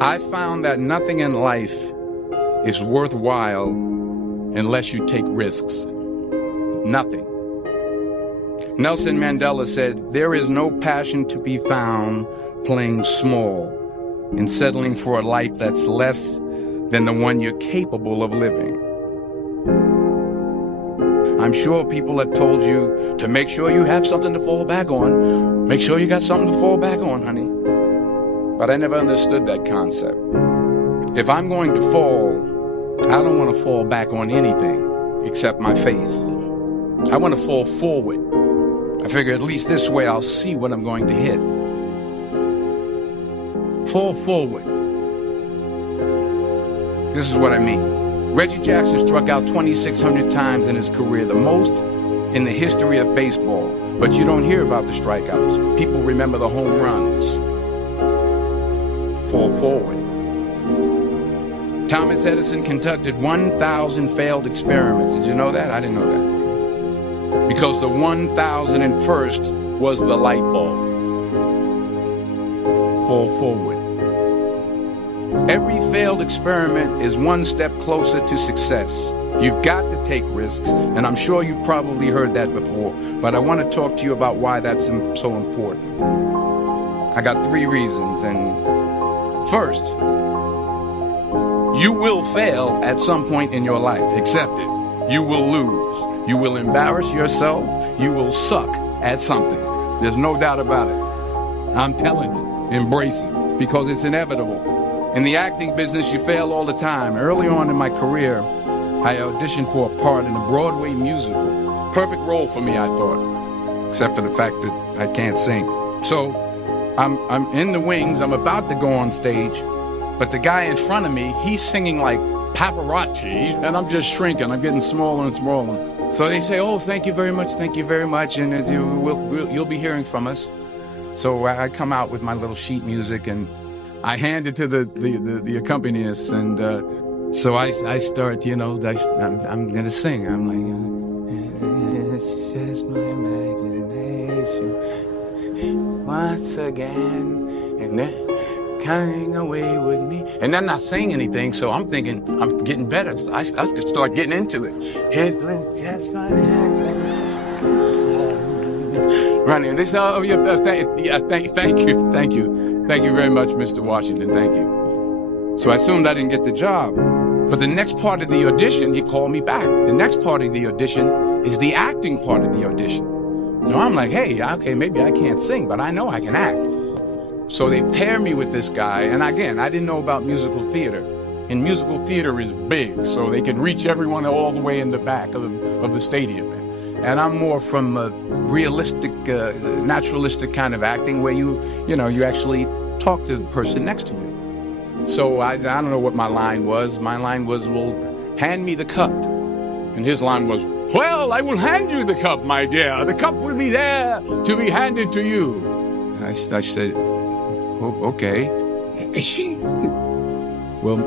I found that nothing in life is worthwhile unless you take risks. Nothing. Nelson Mandela said, "There is no passion to be found playing small and settling for a life that's less than the one you're capable of living." I'm sure people have told you to make sure you have something to fall back on. Make sure you got something to fall back on, honey. But I never understood that concept. If I'm going to fall, I don't want to fall back on anything except my faith. I want to fall forward. I figure at least this way I'll see what I'm going to hit. Fall forward. This is what I mean. Reggie Jackson struck out 2,600 times in his career, the most in the history of baseball. But you don't hear about the strikeouts. People remember the home runs. Fall forward. Thomas Edison conducted 1,000 failed experiments. Did you know that? I didn't know that. Because the 1,001st was the light bulb. Fall forward. Every failed experiment is one step closer to success. You've got to take risks, and I'm sure you've probably heard that before, but I want to talk to you about why that's so important. I got 3 reasons, and first, you will fail at some point in your life. Accept it. You will lose. You will embarrass yourself. You will suck at something. There's no doubt about it. I'm telling you, embrace it, because it's inevitable. In the acting business, you fail all the time. Early on in my career, I auditioned for a part in a Broadway musical. Perfect role for me, I thought, except for the fact that I can't sing. So I'm in the wings. I'm about to go on stage, but the guy in front of me, he's singing like Pavarotti, and I'm just shrinking. I'm getting smaller and smaller. So they say, "Oh, thank you very much, and you'll be hearing from us." So I come out with my little sheet music, and I hand it to the accompanist, and so I start, I'm going to sing. I'm like, it's just my imagination once again, and then coming away with me. And I'm not saying anything, so I'm thinking I'm getting better. So I just start getting into it. It was just my imagination. Running. This, thank you. Thank you very much, Mr. Washington. Thank you. So I assumed I didn't get the job. But the next part of the audition, he called me back. The next part of the audition is the acting part of the audition. So I'm like, hey, okay, maybe I can't sing, but I know I can act. So they pair me with this guy. And again, I didn't know about musical theater. And musical theater is big, so they can reach everyone all the way in the back of the stadium. And I'm more from a realistic, naturalistic kind of acting where you actually talk to the person next to you. So I don't know what my line was. My line was, well, hand me the cup. And his line was, well, I will hand you the cup, my dear. The cup will be there to be handed to you. And I said, oh, okay. Well,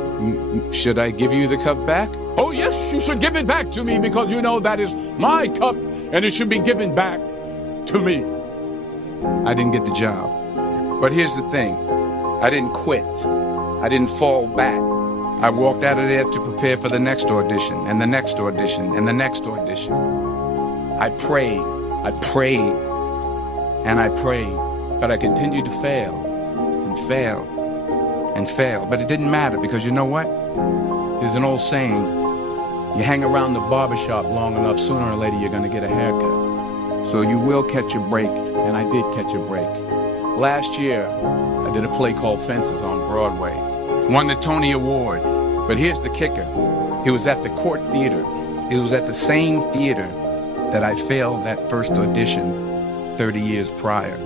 should I give you the cup back? Oh, yes, you should give it back to me because you know that is my cup and it should be given back to me. I didn't get the job. But here's the thing. I didn't quit. I didn't fall back. I walked out of there to prepare for the next audition and the next audition and the next audition. I prayed, and I prayed, but I continued to fail and fail and fail. But it didn't matter because you know what? There's an old saying, you hang around the barbershop long enough, sooner or later you're going to get a haircut. So you will catch a break, and I did catch a break. Last year, I did a play called Fences on Broadway. Won the Tony Award. But here's the kicker. It was at the Court Theater. It was at the same theater that I failed that first audition 30 years prior.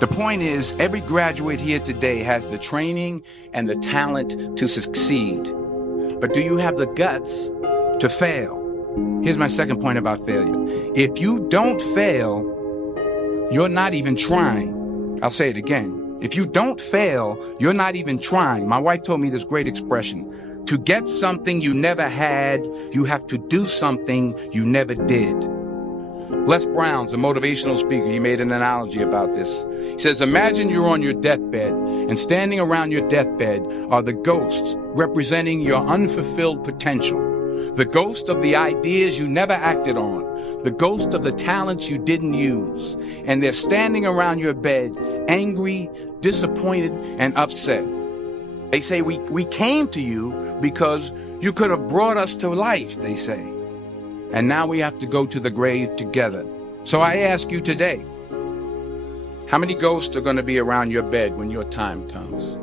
The point is, every graduate here today has the training and the talent to succeed. But do you have the guts to fail? Here's my second point about failure. If you don't fail, you're not even trying. I'll say it again. If you don't fail, you're not even trying. My wife told me this great expression. To get something you never had, you have to do something you never did. Les Brown's a motivational speaker. He made an analogy about this. He says, imagine you're on your deathbed, and standing around your deathbed are the ghosts representing your unfulfilled potential. The ghost of the ideas you never acted on. The ghost of the talents you didn't use. And they're standing around your bed, angry, disappointed, and upset. They say, we came to you because you could have brought us to life, they say. And now we have to go to the grave together. So I ask you today, how many ghosts are going to be around your bed when your time comes?